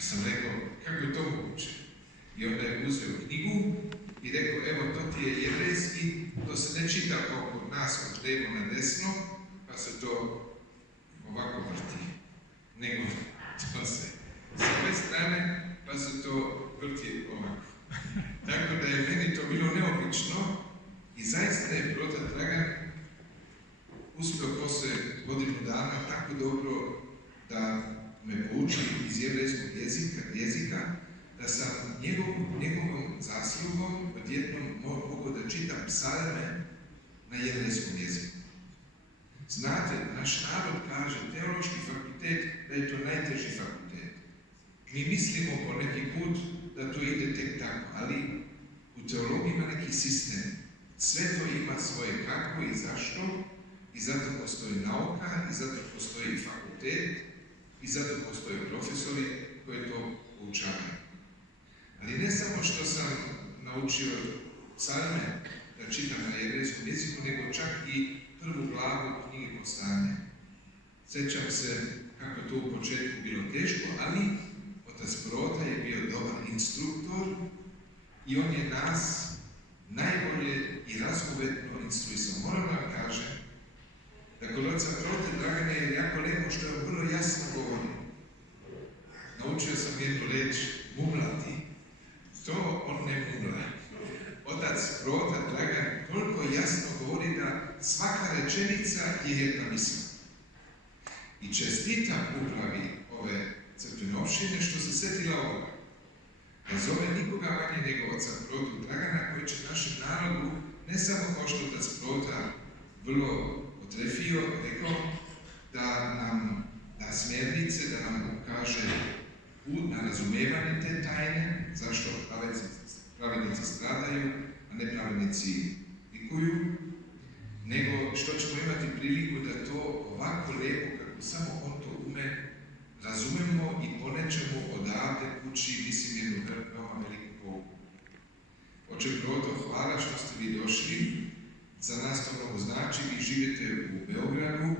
Pa sam rekao, kako je to moguće? I onda je uzeo knjigu i rekao, evo to ti je jevrejski, to se ne čita kao kod nas od lijevo na desno, pa se to ovako vrti. Nego to se s ove strane, pa se to vrti ovako. Tako da je meni to bilo neobično i zaista je Protar Dragan uspio poslije godinu dana tako dobro da me pouči iz jevrejskog jezika, da sam njegovom zaslugom odjednom mogao da čitam psalme na jevrejskom jeziku. Znate, naš narod kaže teološki fakultet da je to najteži fakultet. Mi mislimo po neki put da to ide tek tako, ali u teologiji ima neki sistem. Sve to ima svoje kako i zašto, i zato postoji nauka, i zato postoji fakultet, i zato postoje profesori koji to poučavaju. Ali ne samo što sam naučio psalme da čitam na jevrejskom jeziku, nego čak i prvu glavu knjige Postanja. Sjećam se kako to u početku bilo teško, ali otac Prota je bio dobar instruktor i on je nas najbolje i razgovetno instruisao. Moram vam kažem da kod oca Prote Dragana je jako lepo što je vrlo jasno govorio. Naučio sam jednu reč mumlati. To on ne mumla. Otac Prota Dragan toliko jasno govori da svaka rečenica je jedna misla. I čestitam upravi ove crkvene opštine što se setila ovoga. Da zove nikoga manje nego oca Protu Dragana koji će našem narodu, ne samo kao što otac Prota vrlo otrefio, rekao da nam da smjernice, da nam ukaže put na razumijevanje te tajne, zašto pravednici stradaju, a ne pravednici likuju, nego što ćemo imati priliku da to ovako lijepo, kako samo on to ume, razumemo i ponećemo odavde kući, mislim, jednu veoma veliku pouku. Oče Proto, hvala što ste vi došli. Za nas to mnogo znači, vi živite u Beogradu,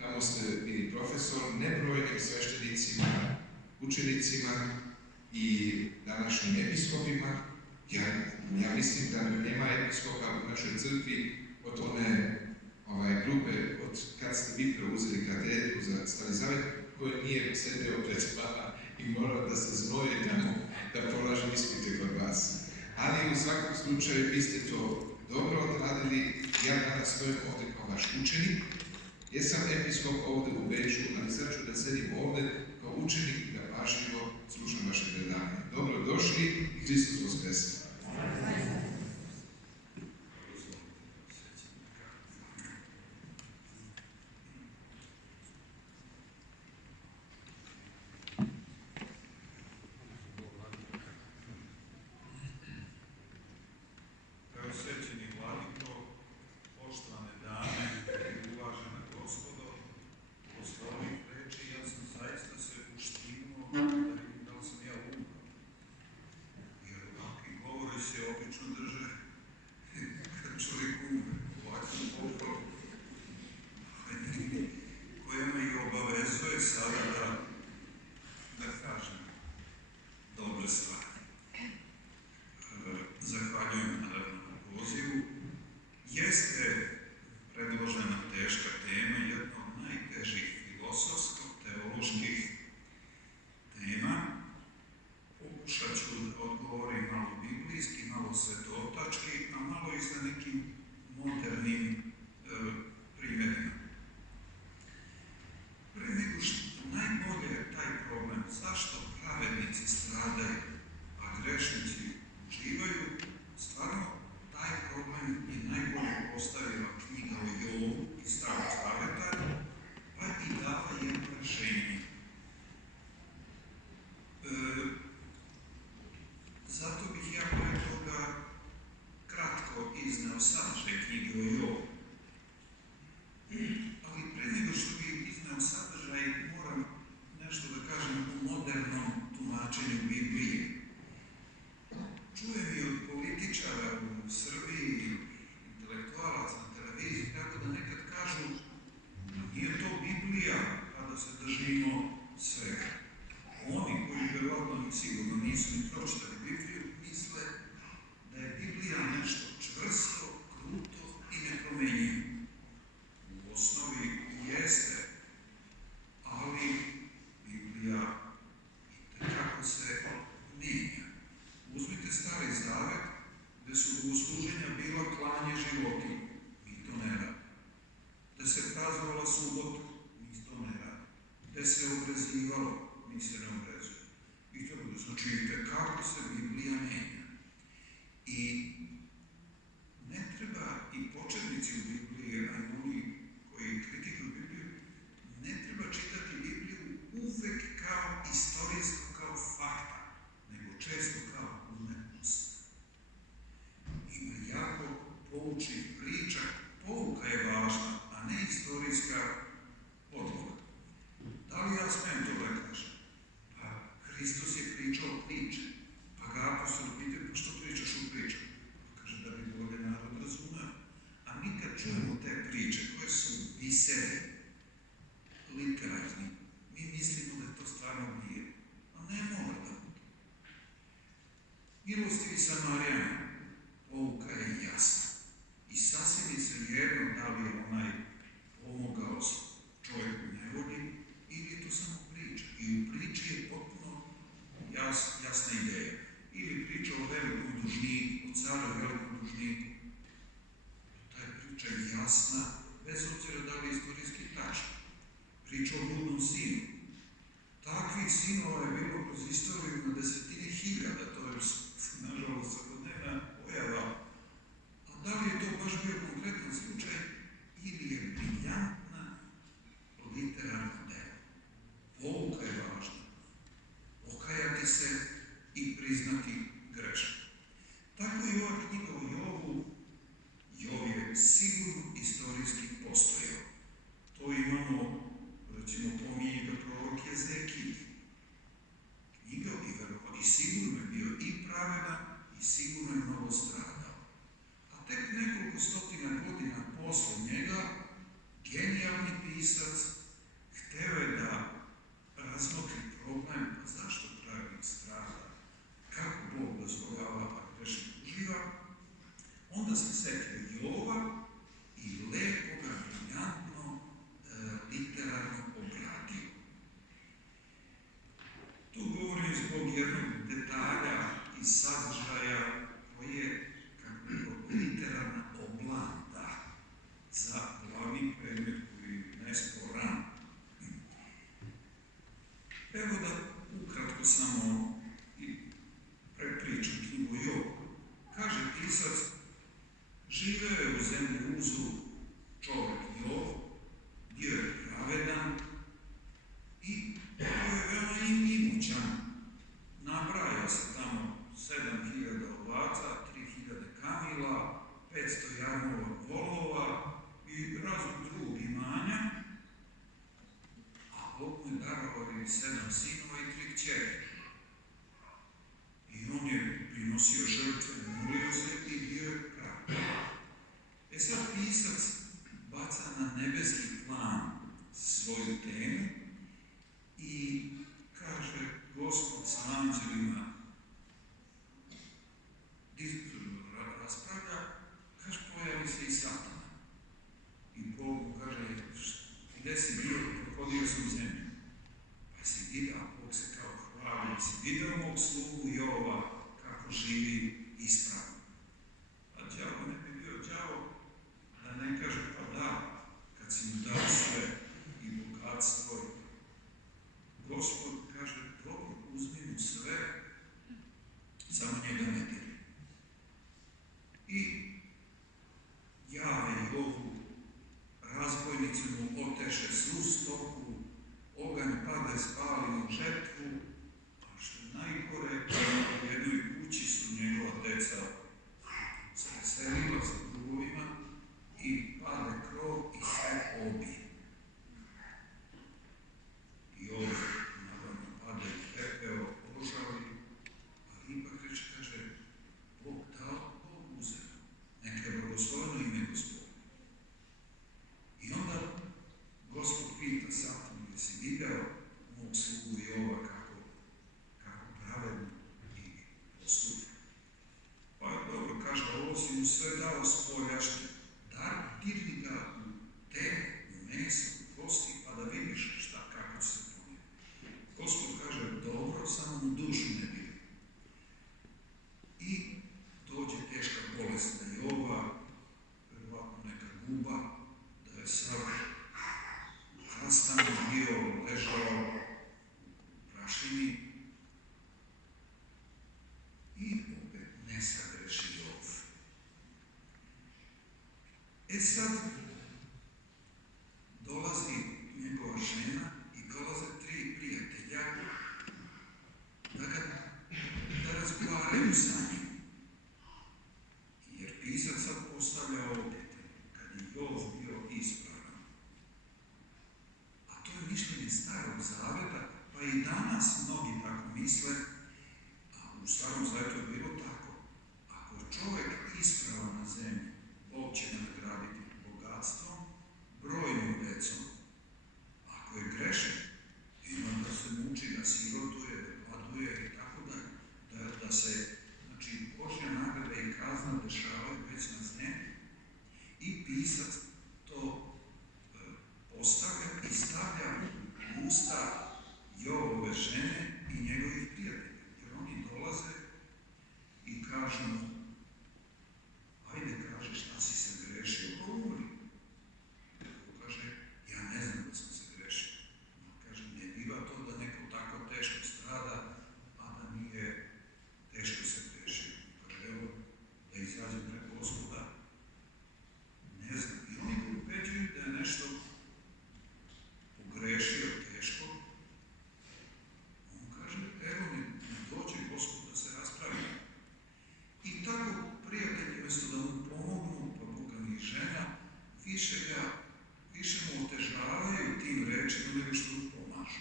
tamo ste bili profesor nebrojnim sveštenicima, učenicima i današnjim episkopima. Ja mislim da nema episkopa u našoj crkvi od one grupe, od kad ste vi preuzeli katedru za Stari Zavet, koji nije sedeo pred vama i morao da se znoje tamo da polaže ispite kod vas. Ali u svakom slučaju vi ste to dobro odradili. Ja danas stojim ovdje kao vaš učenik. Jesam episkop ovdje u Beču, ali sad ću da sedim ovdje kao učenik i da pažljivo slušam vaše predavanje. Dobro došli i Hristos Voskresan. sigurno nisu ni pročitali Bibliju, misle da je Biblija nešto čvrsto, kruto i nepromenjivo. U osnovi jeste, ali Biblija itekako se mijenja. Uzmite Stari Zavet, gde su bogosluženja bila klanje životinja, mi to ne radimo. Gde se praznovala subota, mi to ne radimo. Gde se obrezivalo, mi se ne obrezujemo. I to bude, znači, kako se Biblija menja. I ne treba i početnici u Bibliji, a i oni koji kritikuju Bibliju, ne treba čitati Bibliju uvek kao istorijsko, kao fakta, nego često kao umetnost. Ima jako poučnih priča, pouka je važna, a ne istorijska podloga. Da li ja smem to da kažem? Pa Hristos je pričao priče, pa ga apostol pitaju, pa što pričaš u pričama? Kaže da bi bolje narod razumeo. A mi kad čujemo te priče koje su biseri, literarni, mi mislimo da je to stvarno bilo. A ne mora da bude. Milostivi Samarijani, pouka je jasna. I sasvim je svejedno da li je onaj pomogao čovjeku nevolji ili je to samo priča. I u priči je potpuno jasna ideja. Ili priča o velikom dužniku, o caru velikom dužniku. Ta je priča jasna, bez obzira da li je istorijski tačna. Priča o bludnom sinu. Takvih sinova je bilo kroz istoriju na desetine hiljada, to je nažalost svakodnevna pojava. A da li je to baš bio konkretan slučaj ili je briljantna literarna dela? Pouka je važna. Pokajati se i priznati grešku. Tako i ova knjiga o Jobu. Jov je sigurno istorijski postojao. To imamo, recimo, pominje ga prorok Jezekije. Knjiga i sigurno je bio i pravedan i sigurno je mnogo stradao. A tek nekoliko stotina godina posle njega, genijalni pisac hteo je da razmotri problem zašto pravnik strada, kako Bog dozvoljava, a grešnik uživa. Onda se setio Jova i lepo ga briljantno literarno obradio. Tu govorim zbog jednog detalja i sadržaja koji je, kako je literarna oblanda za glavni predmet koji je nesporan. Evo da ukratko samo i prepričam knjigu Joba. Kaže pisac, živeo je u zemlji Uzu čovjek Jov, bio je pravedan i bio je veoma imućan. Nabraja se tamo 7.000 ovaca, 3.000 kamila, 500 jarmova volova i raznog drugog imanja, a Bog mu je darovao 7 sinova i 3 kćeri. I on je prinosio žrtve, molio se i bio je pravedan. E sad pisac baca na nebeski plan svoju temu i kaže, Gospod sa anđelima raspravlja, kaže, pojavi se i Satan. I Bog mu kaže, gde si bio, prohodio sam zemlju. Pa si vidio, Bog se kao hvali, si vidio mog slugu Jova kako živi ispravno. A đavo ne bi bio đavo da ne kaže, pa da, kad si mu dao sve i bogatstvo. Gospod kaže, dobro, uzmi mu sve, samo njega ne diri. I jave Jovu, razbojnici mu oteše svu stoku, oganj pade, spali u žetvu, a što najgore, u jednoj kući su njegova deca sreselila sa drugovima i pade krov i sve obije. I ovdje, naravno, pade pepeo, požali, ali ipak reče, kaže, Bog dao, Bog uzeo. Neka je blagosloveno ime Gospoda. I onda Gospod pita Satanu, jesi video mog slugu Jova kako i danas mnogi tako misle, a u Starom Zavetu je bilo tako. Ako je čovjek ispravan na zemlji, Bog će ga nagraditi bogatstvom, brojnom decom. Ako je grešan, ima da se muči, da sirotuje, da gladuje i tako da se, znači, Božja nagrada i kazna dešavaju već na zemlji. I pisac to postavlja i stavlja u usta Jovove žene i njegovih prijatelja. Jer oni dolaze i kažu mu, ajde, kaže, šta si se grešio, pa umri. Ko kaže, ja ne znam da sam se grešio. Kaže, ne biva to da neko tako teško strada, a da nije teško se grešio. Kaže, evo, da izađem pred Gospoda, ne znam. I oni ga ubeđuju da je nešto pogrešio teško. On kaže, evo mi dođe Gospod da se raspravi. I tako prijatelji, umjesto da mu pomognu, pa Boga mi žena, više mu otežavaju tim rečima nego što mu pomažu.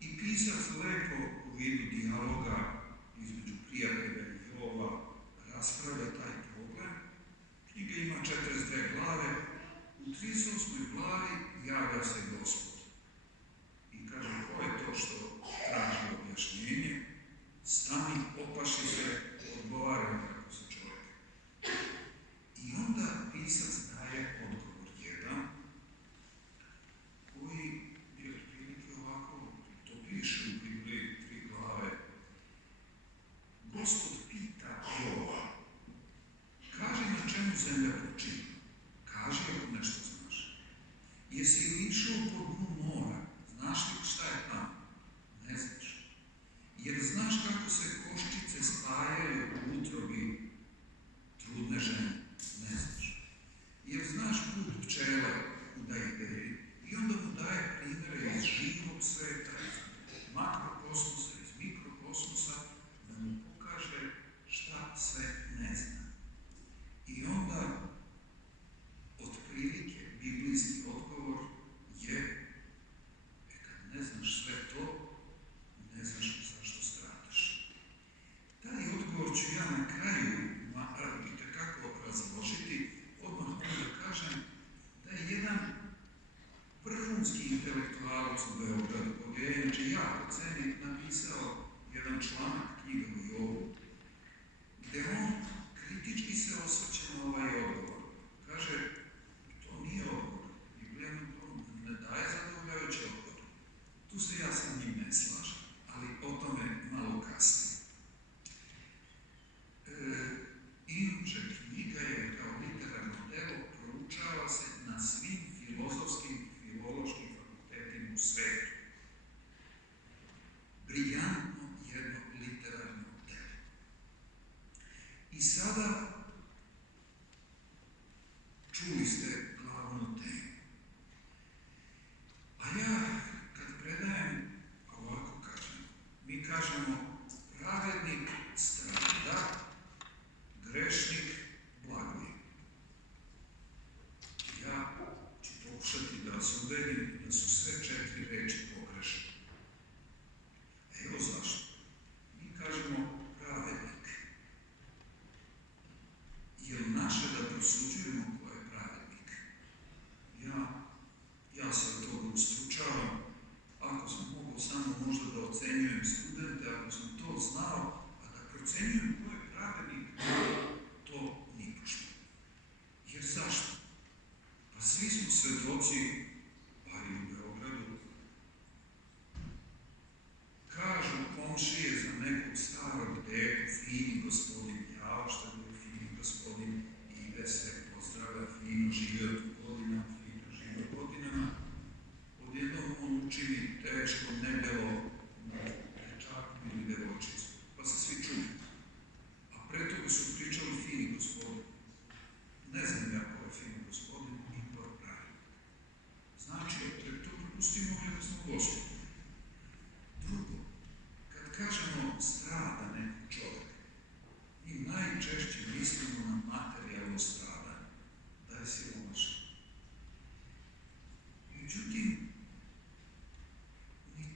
I pisac lepo u vidu dijaloga između prijatelja i Jova raspravlja taj problem. Knjiga ima 42 glave. U 38. glavi javlja se Gospod i kaže, ko je to što traži objašnjenje? Stani, opaši se, odgovara kako se čovjek. I onda pisac daje odgovor jedan, koji je otprilike ovako, to piše u Bibliji 3 glave. Gospod pita Jova, kaži na čemu zemlja počiva, kaži ako nešto znaš. Jesi li išao po dnu mora, znaš li šta je tamo? Ne znaš. Jer znaš kako se koščice spajaju u utrobi trudne žene? Ne znaš. Jer znaš put pčela kuda ide. I onda mu daje primjere iz živog sveta, iz makrokosmosa, iz mikrokosmosa, da mu pokaže šta sve ne zna. I onda, otprilike, biblijski odgovor je, kad ne znaš sve to, ne znaš zašto stradaš. Taj odgovor ću ja na kraju itekako razložiti. Odmah da kažem da je jedan vrhunski intelektualac u Beogradu, koga je inače jako cenim, napisao jedan članak knjiga o Jovu, gde on kritički se osvrće na ovaj odgovor. Kaže, to nije odgovor. Biblija nam to ne daje zadovoljavajući odgovor. Tu se ja sa njim ne slažem, ali o tome malo kasnije. Inače, knjiga je kao literarno delo proučava se na svim filozofskim i filološkim fakultetima u svetu. Briljantno jedno literarno delo. I sada čuli ste glavnu temu. A ja, kad predajem, ovako kažem. Mi kažemo, pravednik strada, grešnik blaguje. Ja ću pokušati da vas ubedim da su sve 4 reči pogrešne. Evo zašto. Mi kažemo pravednik. Je li naše da prosuđujemo ko je pravednik? Ja se od toga ustručavam. Ako sam mogao samo možda da ocenjujem studente, ako sam to znao, a da procenjujem ko je pravednik, to nipošto. Jer zašto? Pa svi smo svedoci, bar i u Beogradu, kažu komšije za nekog starog deku, fini gospodin Jao, šta je fini gospodin Ive, se pozdravlja, fino živio tu godinama, fino živio godinama. Odjednom on učini teško nedelo na dečaku ili devojčicu, pa se svi čuli. A pre toga su pričali fini gospodin. Ne znam ja ko je fini gospodin i ko je pravi. Znači, to propustimo jednostavno Gospodu. Drugo, kad kažemo strada neko čovjek, mi najčešće mislimo na materijalno stradanje, da je siromašan. Međutim, ni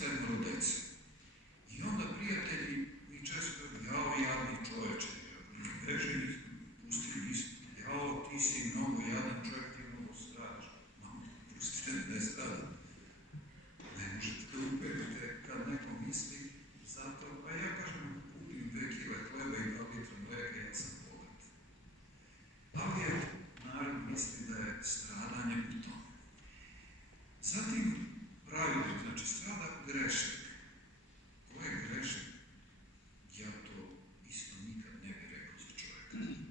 7 dece. I onda prijatelji mi često jao jadni čovječe, beže ih, pusti ih, jao ti si mnogo jadan čovjek, ti mnogo stradaš. No, pustite, ne stradam. Ne možete da ubedite kad neko misli zato, pa ja kažem, kupim 2 kile hleba i 2 litra mleka, ja sam bogat. Ali je, narod misli da je stradanje u tome. Zatim, pravilnik, znači strada grešnik. Ko je grešnik? Ja to isto nikad ne bih rekao za čovjeka.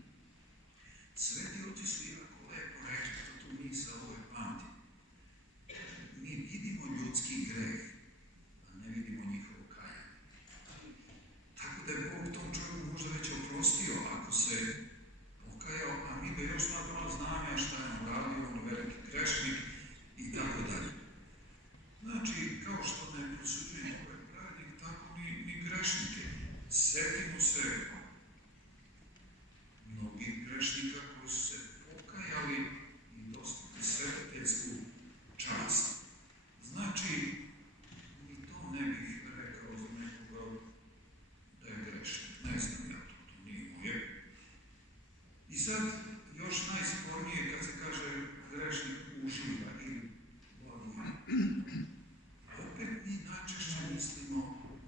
Sveti oci su jako lepo rekli, to tu misao ovo je pamtim. Mi vidimo ljudski greh, a ne vidimo njihovo kajanje. Tako da je Bog tom čovjeku možda već oprostio ako se pokajao, a mi da još napravo znamo šta je uradio, on je veliki grešnik i tako dalje. Znači, kao što ne prosuđujemo ovaj pravednik, tako ni grešnike. Sjetimo se mnogih grešnika koji su se pokajali i dostigli svetiteljsku čast. Znači, ni to ne bih rekao za nekoga da je grešnik. Ne znam ja to nije moje. I sad, još najspornije kad se kaže grešnik uživa ili blaguje. Opet mi najčešće mislimo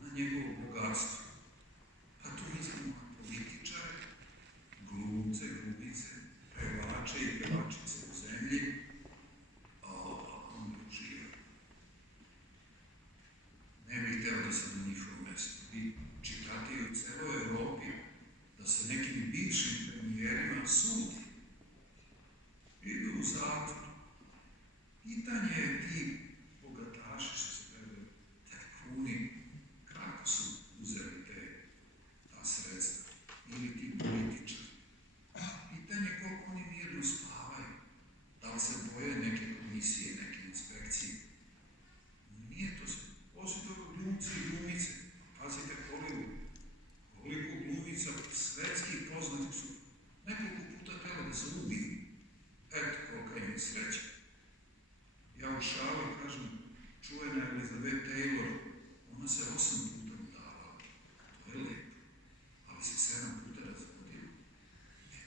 na njegovo bogatstvo. A tu mislimo na političare, glumce, glumice, pevače i pevačice u zemlji, a on uživa. Ne bih hteo da sam na njihovom mjestu. Vi čitate u celoj Evropi da se nekim bivšim premijerima sudi. Idu u zatvor. Pitanje je ti bogataši što se gledaju, tajkuni, kako su uzeli ta sredstva, ili ti političari. Pitanje je koliko oni mirno spavaju, da li se boje neke komisije, neke inspekcije. Nije to se, osim toga glumci i glumice, pazite koliko glumica svetski poznati su, nekoliko puta tela da se ubiju. Eto kolika im je sreća. Ja u šalu kažem, čuvena Elizabeth Taylor, ona se 8 puta udavala. To je lepo. Ali se 7 puta razvodila.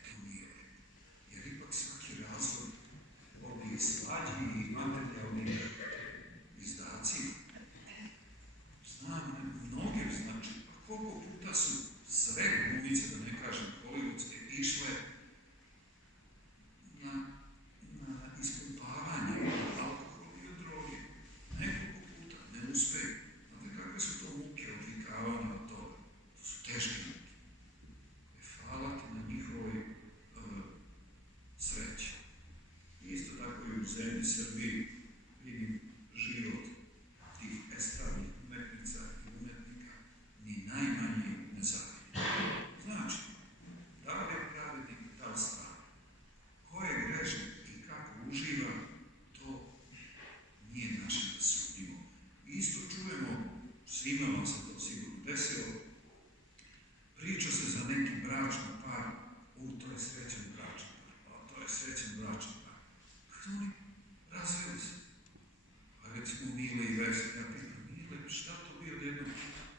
To nije lepo. Jer ipak svaki razvod ovdje slađi i materijalni izdaci. Znam, mnoge znači, pa koliko puta su sve glumice, da ne kažem hollywoodske, išle na ispumpavanje alkohola i droge. Nekoliko puta ne uspeju. Znate kakve su to muke odvikavanja od toga? To su teške muke. Hvala ti na njihovoj sreći. Isto tako i u zemlji Srbiji vidim život tih estradnih umetnica i umetnika ni najmanje ne zavljaju. Znači, da li je pravednik, da li stvar? Ko je grešnik i kako uživa, to nije naše da sudimo. Isto čujemo, svima vam se to sigurno desilo, priča se za neki bračni par, to je srećan bračni par, to je srećan bračni par. Kada oni razveli se? Pa recimo Mile i Vesna, ja pitam, Mile, šta to bio odjednom?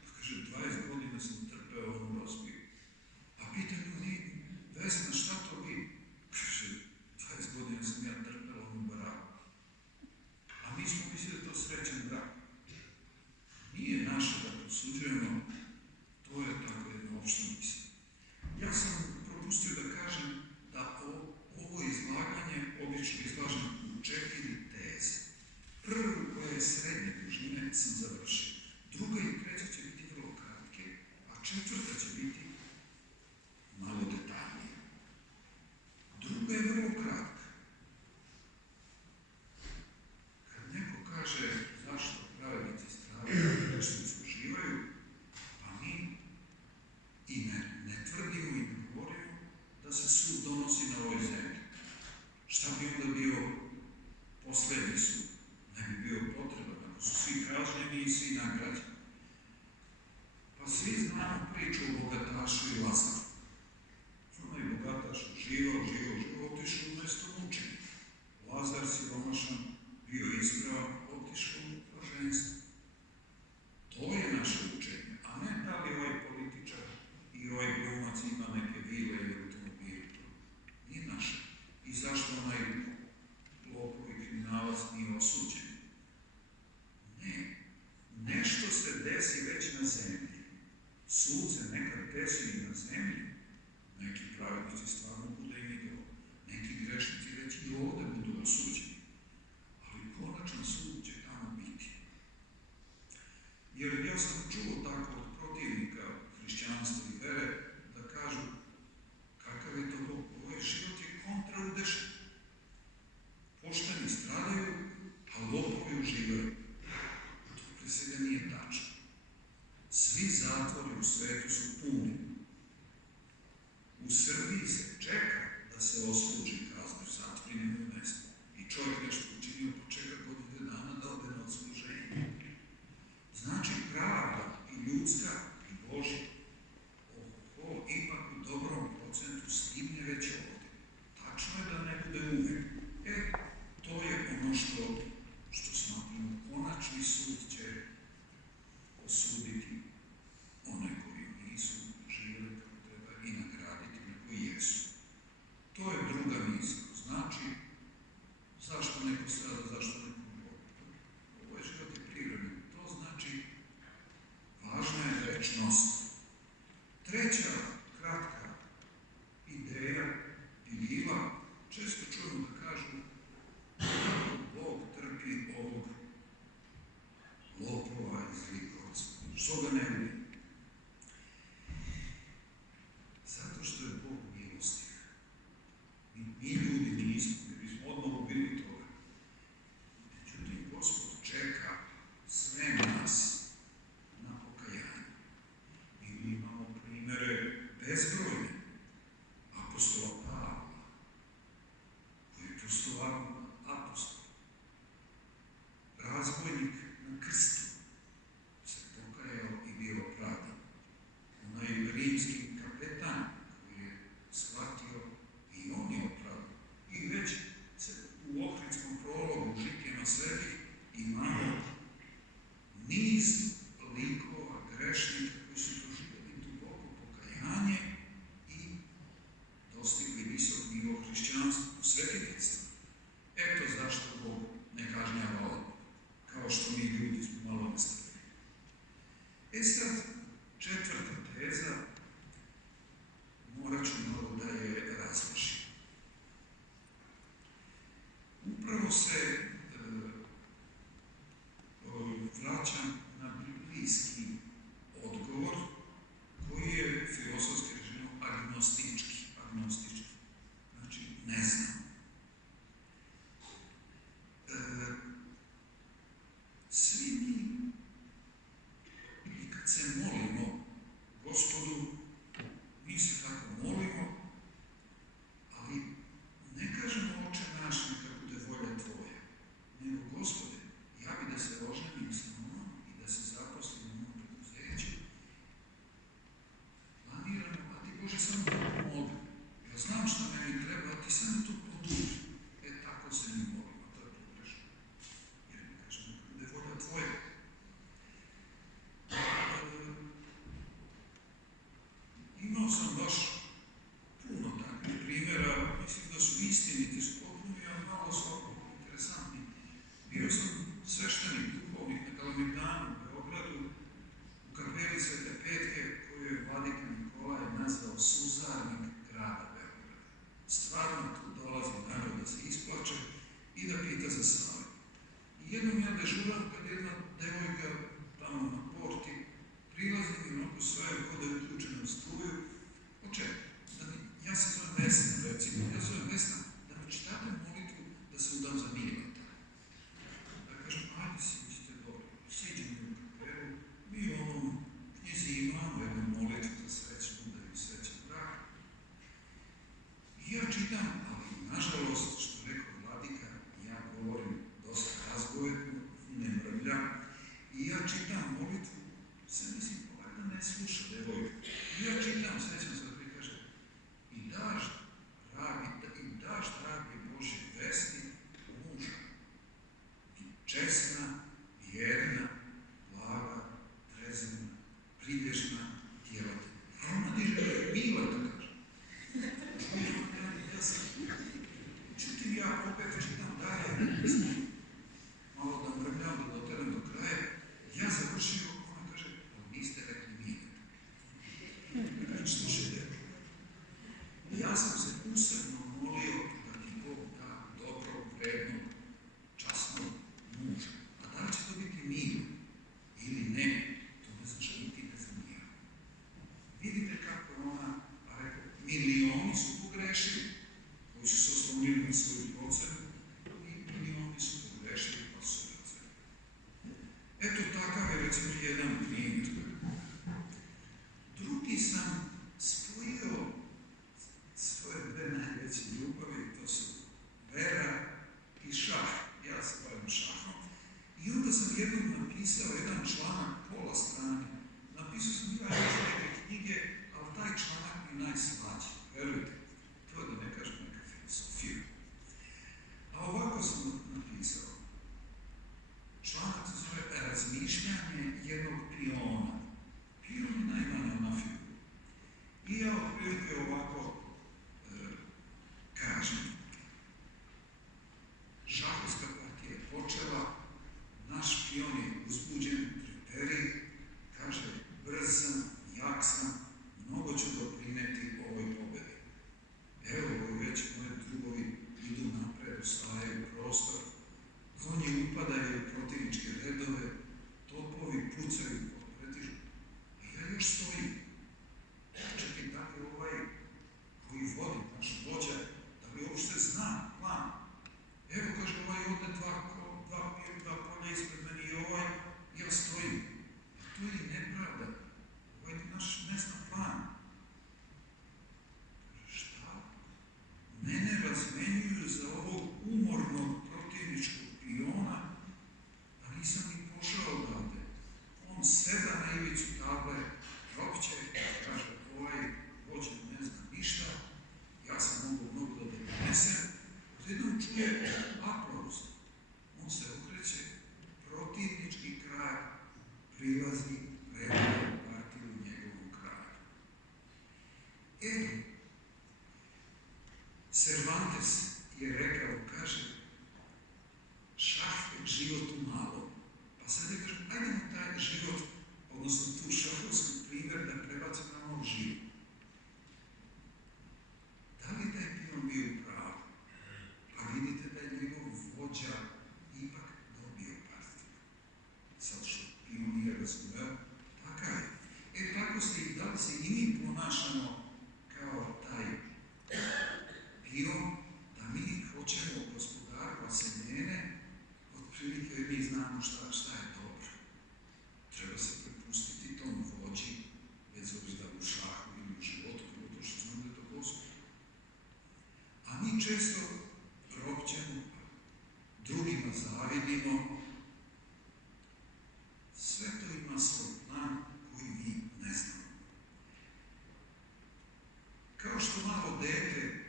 Pa kaže, 20 godina sam trpeo onu rozbiju. Pa pitam ljudi, Vesna, šta to bio? Kaže, 20 godina sam ja trpeo onu baraku. A mi smo mislili da to srećan brak. Nije naše da prosuđujemo, to je tako jedna opšta misla. Ja sam propustio da kažem da ovo izlaganje obično izlažem u 4 teze. Prvu koja je srednje dužine sam završio. Druga i treća će biti vrlo kratke, a četvrta će biti malo detaljnije. Druga je vrlo kratka. Kad neko kaže zašto pravednici stradaju, a grešnici uživaju, pa mi i ne tvrdimo i ne govorimo da se sud donosi na ovoj zemlji. Šta bi onda bio poslednji sud? Ne bi bio potreban, ako su svi kažnjeni i svi nagrađeni. Pa svi znamo priču o bogatašu i Lazaru. Onaj bogataš živao, otišao u mesto mučenja. Lazar siromašan bio ispravan, otišao u blaženstvo. ja sam čuo tako od protivnika hrišćanstva i vere da kažu kakav je to Bog, ovaj život je kontraudešan. Pošteni stradaju, a lopovi uživaju. To pre svega nije tačno. Svi zatvori u svetu su puni. U Srbiji se čeka da se odsluži kaznu, zatvori nemaju mesta. I čovjek nešto učinio, pa čeka godine dana da ode na odsluženje. Znači, pravda i ljudska i Božja, ipak u dobrom procentu stigne već ovdje. Tačno je da ne bude uvek. To je ono što smatramo, konačni sud će osuditi one koji nisu živjeli kako treba i nagraditi one koji jesu. To je druga misla. Znači, zašto neko strada, zašto neko Bog? Ovo je život je privremen. To znači, važna je večnost. Treća kratka ideja bi bila, često čujemo da kažu, Bog trpi ovog lopova i zlikovca. Što ga ne vidi? Zato što je Bog milostiv. Mi ljudi nismo, mi bismo odmah ubili toga. Međutim, Gospod čeka sve nas na pokajanje. Mi imamo primere bezbrojne apostola Pavla, koji je postao apostol. Razbojnik na krstu se pokajao i bio opravdan. Onaj rimski kapetan koji je shvatio i on je opravdan. I već se u Ohridskom prologu Žitijama svetih imamo niz likova grešnika koji su doživjeli duboko pokajanje i dostigli visok nivo hrišćanstva u svetiljenstvu. Eto zašto Bog ne kažnjava odmah, kao što mi ljudi smo malo nastavili. Sad, četvrta teza, morat ću malo da je razložim. Upravo se vraćam na biblijski odgovor koji je filozofski rečeno agnostički. Znači, ne znam. Svi mi, i kad se molimo Gospodu, mi se tako molimo, ali ne kažemo Oče naš, neka bude volja Tvoja, nego Gospode, ja bi da se oženim sa mnom i da se zaposlim u mom preduzeću. Planiramo, a Ti Bože samo pomogu. Ja znam šta meni treba, a Ti samo to poduži. Tako se mi molimo, to je pogrešno. Jer mi kažemo, neka bude volja Tvoja. Imao sam baš puno takvih primjera, mislim da su istiniti, su potpuni, ali malo su interesantni. Bio sam sveštenik duhovnik na Kalemegdanu u Beogradu, u kapeli Svete Petke, koju je vladika Nikolaj nazvao suzarnik grada Beograda. Stvarno tu dolazi narod da se isplače i da pita za savjet. I jednom ja dežuram kad jedna devojka tamo na porti prilazi mi mnogo svoje kod je uključena u struju. Oče, ja se zovem Vesna, recimo, ja zovem Vesna da mi čitate molitvu da se udam za Mileta. Ja kažem, ajde si, vi ste dobro, siđemo u kapelu, mi ovom knjizi imamo jednu molitvu za srećnu udaru i srećan brak. I ja čitam, ali nažalost, što je rekao vladika, ja govorim dosta razgovetno, ne mrvljam, i ja čitam molitvu, sve mislim, da ne sluša devojka. I ja čitam, sećam se da ti kaže, i daš rabi Bože Vesni muža, česna, vjerna, blaga, trezvena, pridešna, djelatna. A ona diže Mileta, kaže. Čutim ja opet čitam dalje, malo da mrvljam, da doteram do kraja, ja završio, ona kaže, niste rekli Mileta. recimo jedan primjer. Drugi sam spojio svoje dve najveće ljubavi, to su vera i šah. Ja se bavim šahom. I onda sam jednom napisao jedan članak, pola strane. Napisao sam ja još neke knjige, ali taj članak mi najslađi. Verujte, to je da ne kažem neka filosofija. A ovako sam napisao. Članak se zove razmišljanje jednog piona. Pion je najmanja na figuru. I ja otprilike ovako kažem. Šahovska partija je počela, naš pion je uzbuđen, treperi, kaže, brz sam, jak sam, mnogo ću doprineti ovoj pobedi. Evo, već moji drugovi idu napred, osvajaju prostor, konji upadaju u protivničke redove, topovi pucaju po pretižu, a ja još stojim. Čekaj, da li ovaj koji vodi, naš vođa, da li uopšte zna plan? Evo, kaže, ovaj ovde dva polja ispred meni i ovaj, ja stojim. A to je nepravda. Ovaj naš ne zna plan. Kaže, šta? Mene razmenjuju za ovog umornog protivničkog piona, a nisam ni pošao odavde. On seda na ivicu table, ropće, kaže, ovaj vođa ne zna ništa, ja sam mnogo da donesem. Odjednom čuje aplauz. On se okreće, protivnički kralj prilazi, predaju partiju njegovom kralju. Cervantes je rekao, kaže, šah je život u malom. Pa sad je kažem, ajdemo taj život, odnosno tu šahovski primjer da prebacimo na moj život. Da li taj pion bio u pravu? A vidite da je njegov vođa ipak dobio partiju. Sad što pion nije razumeo, takav je. Tako se i da li se i mi ponašamo kao taj pion, da mi hoćemo gospodaru Asenjene, otprilike mi znamo šta je dobro. Treba se prepustiti tom vođi, bez obzira u šahu ili u životu, to što znamo da je to Gospod. A mi često ropćemo, drugima zavidimo. Sve to ima svoj plan koji mi ne znamo. Kao što malo dete,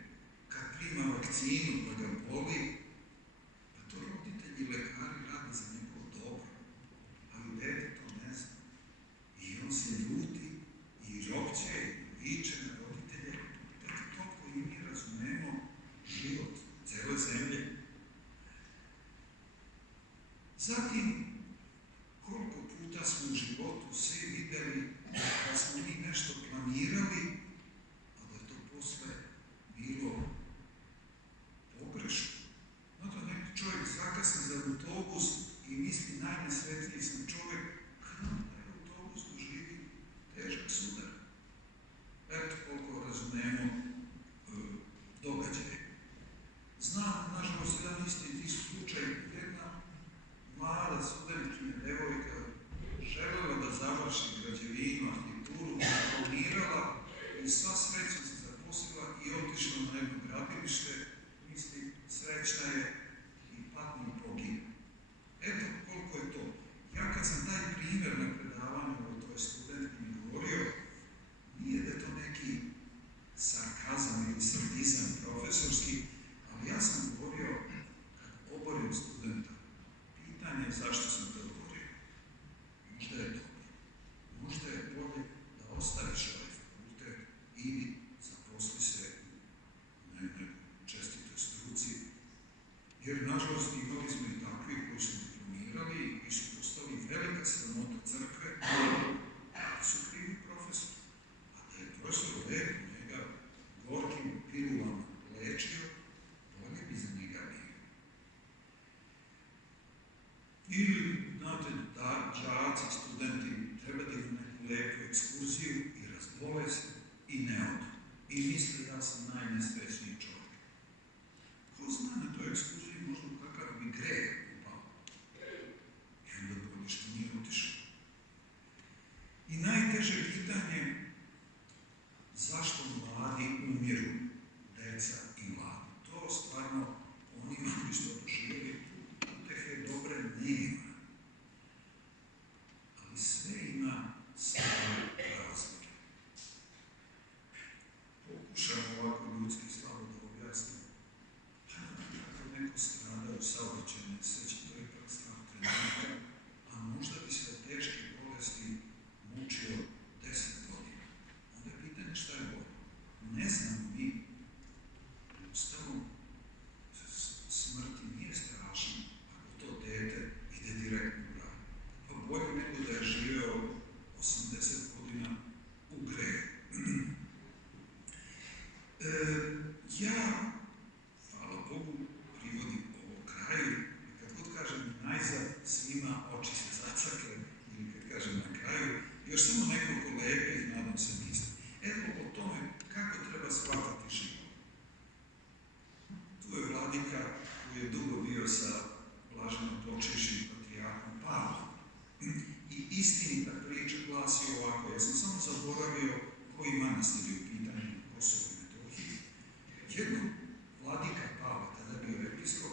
kad prima vakcinu pa ga boli, pa to roditelji i lekari rade za njegovo dobro, ali dete to ne zna. I on se ljuti i ropće i viče na roditelje. Eto to koji mi razumemo život cele zemlje. Zatim, koliko puta smo u životu svi videli da smo mi nešto planirali, a da je to posle bilo pogrešno. Znate, neki čovjek zakasni za autobus i misli najnesretniji sam čovjek, kada taj autobus doživi težak sudar. Eto koliko razumemo događaje. Znam, nažalost, jedan isti slučaj, jedna mlada studentkinja, devojka, želela da završi građevinu, arhitekturu, planirala i sva sreća se zaposlila i otišla na jedno gradilište, misli, srećna je i patno pogine. Eto koliko je to. Ja kad sam taj primjer na predavanju o toj studentkinji govorio, nije da je to neki sarkazam ili sadizam profesorski, ali ja sam govorio, kad oborim studenta, pitanje je zašto sam to govorio. Možda je dobro. Možda je bolje da ostaviš ovaj fakultet ili zaposli se u nekoj čestitoj struci. Jer, nažalost, imali smo i takvi koji su diplomirali i su postali velika sramota crkve, ali su krivi profesor. A da je profesor lepo njega gorkim pilulama lečio, bolje bi za njega bio. Ili, znate, da đaci, studenti treba da imaju neku lepu ekskurziju i razbole se i ne odu. I misle da sam najnesrećniji čovjek. Ko zna na toj ekskurziji možda kakav bi greh upao. I onda bolje što nije otišao. Još samo nekoliko lepih, nadam se misli. Evo o tome kako treba shvatiti život. Tu je vladika koji je dugo bio sa blaženom počešćim patrijarhom Pavlom. I istinita priča glasi ovako. Ja sam samo zaboravio koji manastir je u pitanju Kosovo i Metohije. Jednom vladika Pavle, tada je bio episkop,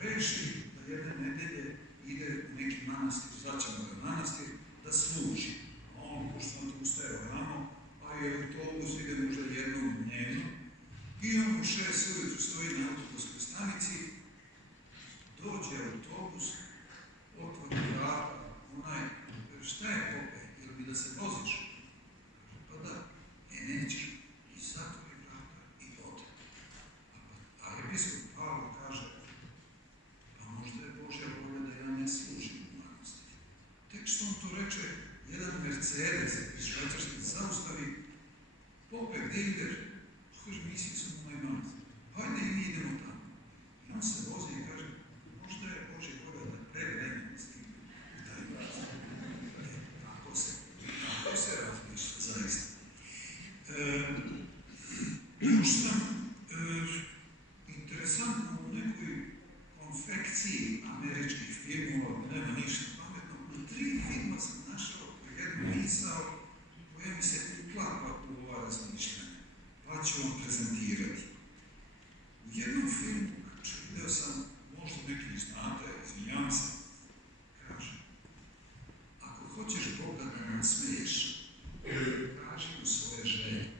reši da jedne nedelje ide u neki manastir, zvaćemo ga manastir, da služi. A on, pošto on tu ustaje rano, pa je autobus, ide možda jednom dnevno, i on u 6 ujutru stoji na autobuskoj stanici, dođe autobus, otvori vrata, onaj, šta je Pope, jel bi da se voziš? Pa da, nećeš, i zatvori vrata i ode. A episkop Pavle kaže, pa možda je Božja volja da ja ne služim u manastiru. Tek što on to reče, jedan Mercedes iz Švajcarske zaustavi, Pope, gde ideš? Kaže, mislim sam u onaj manastir. Hajde i mi idemo tamo. I on se vozi i kaže, možda je Božja volja da pre vremena stigne u taj manastir. Tako se razmišlja, zaista. Još sam interesantno u nekoj konfekciji američkih filmova, nema ništa pametno, u 3 filma sam našao jednu misao koja mi se uklapa u ova razmišljanja, pa ću vam prezentirati. U jednom filmu, video sam, možda neki znate, izvinjam se, kaže, ako hoćeš Boga da nam smiješ, kaži mu svoje želje,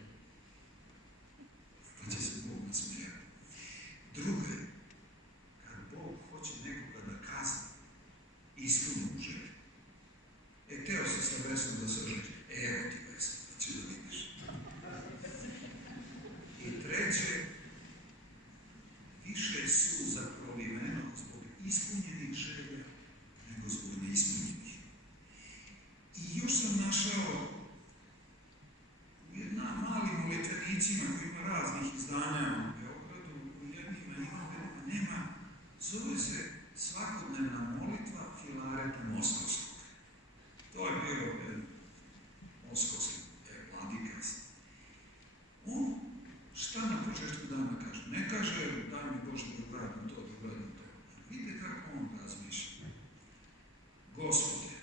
pa će se Bog nasmijati. Drugo je, kad Bog hoće nekoga da kazni, ispuni mu želje. Teo se sa Vesom da se želi, evo ti Veso, pa će da vidiš. I treće, više je suza proliveno zbog ispunjenih želja nego zbog neispunjenih. I još sam našao u malim molitvenicima koji ima raznih izdanja u Beogradu, u jednima ima, nema, zove se svakodnevna molitva Filareta Moskovskog. To je bio moskovski vladika. On šta na početku dana kaže? Ne kaže daj mi Bože da uradim to, da uradim to. Vidite kako on razmišlja. Gospode,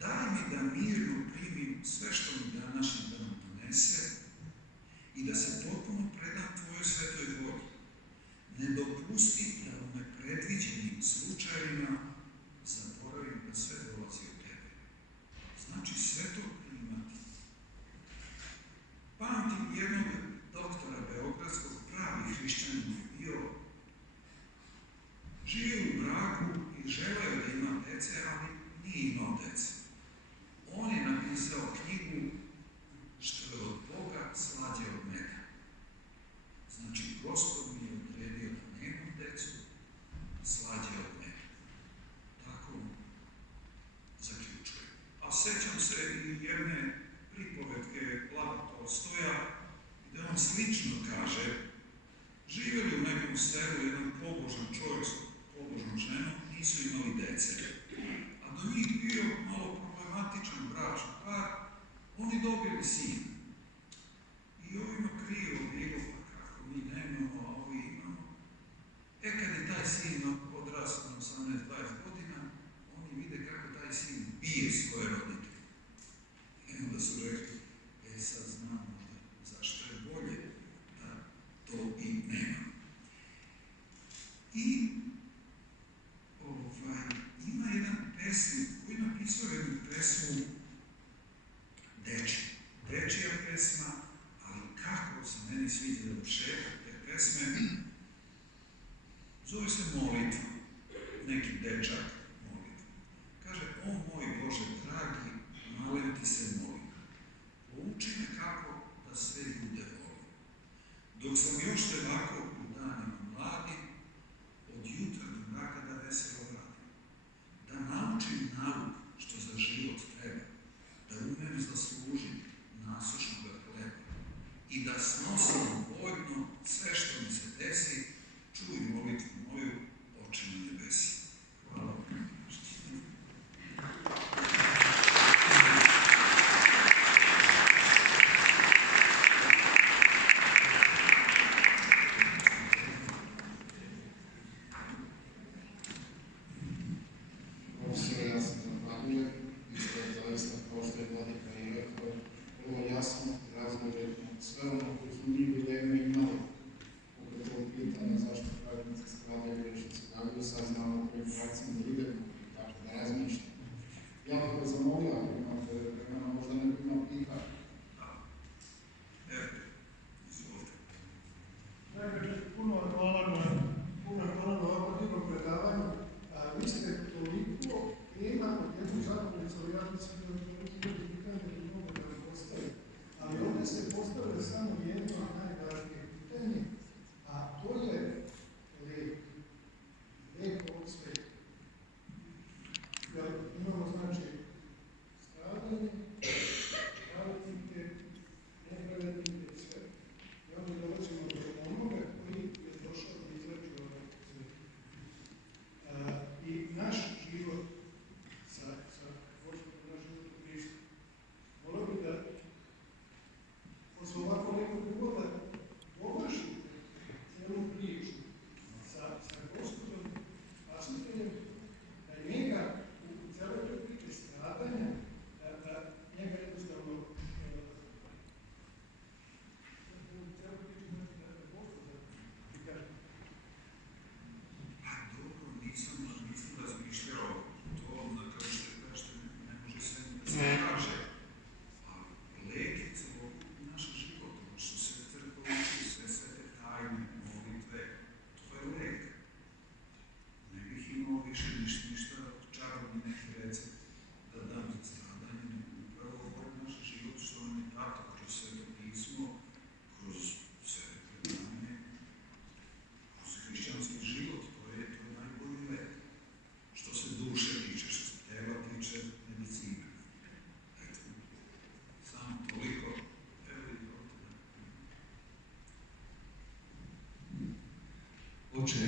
daj mi da mirno primim sve što mi današnji dan donese i da se potpuno predam Tvojoj svetoj volji. Ne dopusti da u nepredviđenim slučajevima zaboravim da sve dolazi od Tebe. Znači sve to primati. Pamtim jednog doktora beogradskog, pravi hrišćanin bio, živio u braku i želeo da ima dece, ali nije imao dece. On je napisao knjigu Što je od Boga slađe od mene. Znači, Gospod mi je odredio da nemam decu, slađe od mene. Tako zaključuje. A sećam se i jedne pripovetke Lava Tolstoja, gde on slično kaže, živjeli u nekom selu jedan pobožan čovjek s pobožnom ženom, nisu imali dece. A do njih bio malo problematičan bračni par, oni dobili sina. I ovima krivo bilo, pa kako mi nemamo, a ovi imamo. Kad je taj sin odrasao na 18-20 godina, oni vide kako taj sin bije svoje roditelje. I onda su rekli, sad znam možda zašto je bolje da to i nema. I ima jedan pesnik koji je napisao jednu pesmu dečija pesma, ali kako se meni sviđa završetak te pesme, zove se molitva, neki dečak molitva. Kaže, o moj Bože dragi, malim ti se molim, pouči me kako da sve ljude volim. Dok sam još ovako u danima mladi, od jutra do mraka da veselo radim. Da naučim nauk što za život treba. profesor, ja mislim da neki pitanje bi mogu da vam postavim, ali ovdje ste postavili samo jedno najvažnije pitanje, a to je lek. Lek ovog sveta. Jer imamo znači stradanje, pravednike, nepravednike i sve. I onda dolazimo do onoga koji je došao da izrađu ovaj svet. I naš život sa Gospodom, naš život u Hristu, volio bi da posle ovako nekog uvoda dovršite celu priču sa Gospodom, spasiteljem, da njega u celoj toj priči stradanja, da njega jednostavno u celoj priči znači da je Gospoda i kaže. A dobro, nisam razmišljao to, na kao što kažete, ne može sve da se kaže. A lek je celokupni naš život, ono što se crkva uči, sve svete tajne, molitve, to je lek. Ne bih imao više ništa čarobni neki recept da dam za stradanje, nego upravo ovaj naš život što nam je dato kroz sveto pismo, kroz svete predanje, kroz hrišćanski život, to je najbolji lek. Što se duše tiče, što se tela tiče, medicina. Eto, samo toliko. Evo i ovdje. Oče,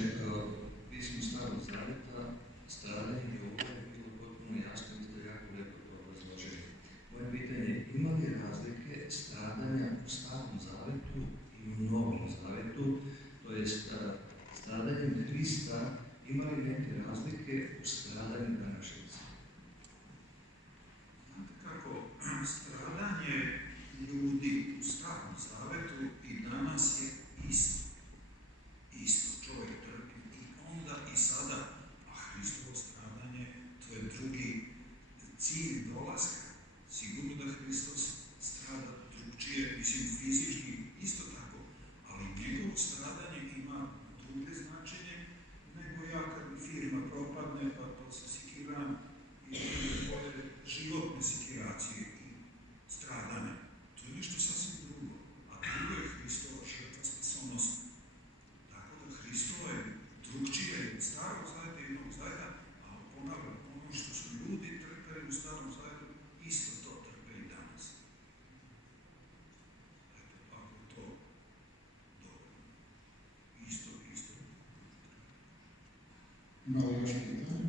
pismo Starog Zaveta, stradanje i ovo je bilo potpuno jasno i ste jako lijepo to obrazložili. Moje pitanje je, ima li razlike stradanja u Starom Zavetu i u Novom Zavetu, to je stradanjem Hrista, ima li neke razlike u stradanju današnjice? Znate kako, stradanje ljudi u Starom Zavetu i danas je isto. Isto čovjek trpi i onda i sada, a Hristovo stradanje, to je drugi cilj dolaska. Sigurno da Hristos strada drugčije, mislim fizički isto tako, ali njegovo stradanje ima druge značenje nego ja kad mi firma propadne pa to se sikiram i bolje životne sikiracije i stradanja. To je nešto sasvim drugo, a drugo je Hristova žrtva spasonosna. Tako da Hristovo je drugčije od Starog Zaveta i Novog Zaveta, a ponavljam, ono što su ljudi trpeli u Starom Zavetu, isto to trpe i danas. Eto, ako je to dobro. Isto. Ima li još pitanje?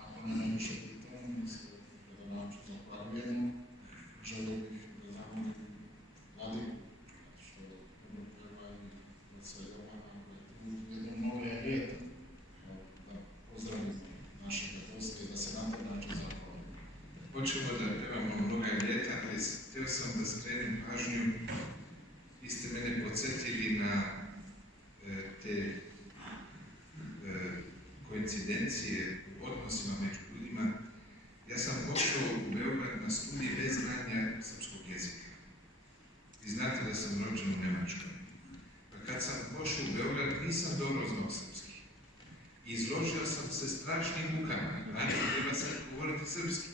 Ako nema više pitanja, mislim da način zahvaljujemo. Želio bih da zamolim Vladiku, što puno peva i od se Jovana u jednom nove ljeta, da pozdravimo našeg gosta i da se na taj način zahvaljujemo. Hoćemo da pevamo mnoga ljeta, ali htio sam da skrenem pažnju. Vi ste mene podsjetili na te koincidencije u odnosima među ljudima. Ja sam pošao u Beograd na studij bez znanja srpskog jezika. Vi znate da sam rođen u Njemačkoj. Pa kad sam pošao u Beograd nisam dobro znao srpski. Izložio sam se strašnim mukama. Znači, treba sad govoriti srpski.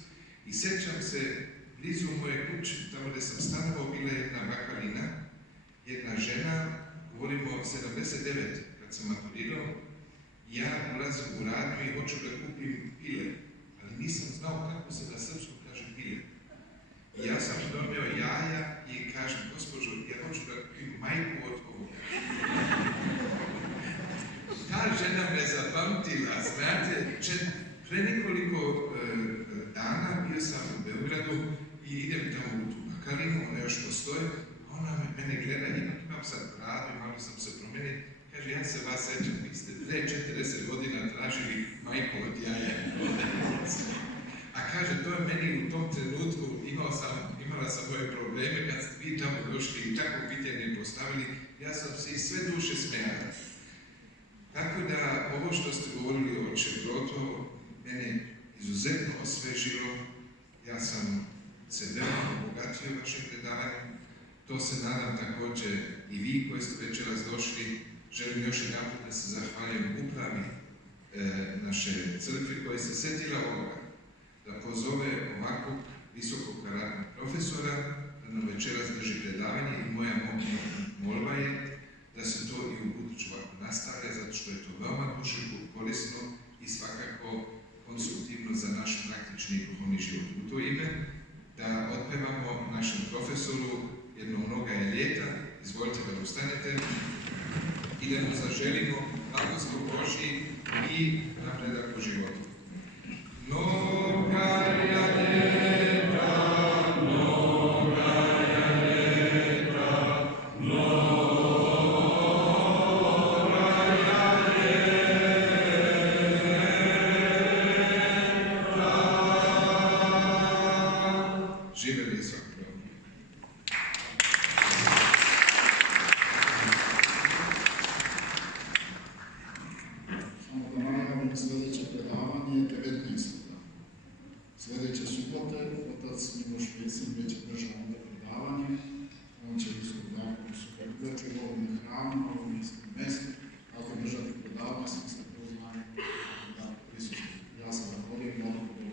I sjećam se, blizu moje kuće, tamo gdje sam stanovao, bila jedna bakalina, jedna žena, govorimo o 79, kad sam maturirao, ja ulazim u radnju i hoću da kupim pile, ali nisam znao kako se na srpskom kaže pile. I ja sam donio jaja i kažem, gospođo, ja hoću da kupim majku od ovoga. Ta žena me zapamtila, znate, pre nekoliko dana bio sam u Beogradu i idem tamo u tu bakalinu, ona još postoji, ona mene gleda, imam sad radu i malo sam se promenio, kaže, ja se vas sećam, vi ste 40 godina tražili majku od jaja. A kaže, to je meni u tom trenutku, imala sam moje probleme, kad ste vi tamo došli i tako pitanje postavili, ja sam se iz sve duše smijala. Tako da, ovo što ste govorili o Čebroto, mene izuzetno osvežilo, ja sam se veoma obogatio vašim predavanjem. To se nadam također i vi koji ste večeras došli. Želim još jedanput da se zahvaljujem upravi naše crkve koja se sjetila ovoga, da pozove ovakvog visokog karatnog profesora, da nam večeras drži predavanje i moja molba je da se to i u buduću ovako nastavlja, zato što je to veoma korisno i svakako konstruktivno za naš praktični i duhovni život. U to ime da otpevamo našem profesoru jedno mnoga je ljeta, izvolite da ustanete i da mu zaželimo blagoslov Božji i napredak u životu. Mnoga je ljeta, mnoga je ljeta, mnoga je ljeta. Živjeli svaki dan. Sljedeće predavanje je 19. Sljedeće subote, otac Miloš Pesin već je držao onda predavanje. On će isto dakle u subotu večer u ovom hramu, na ovom istom mjestu, ako držati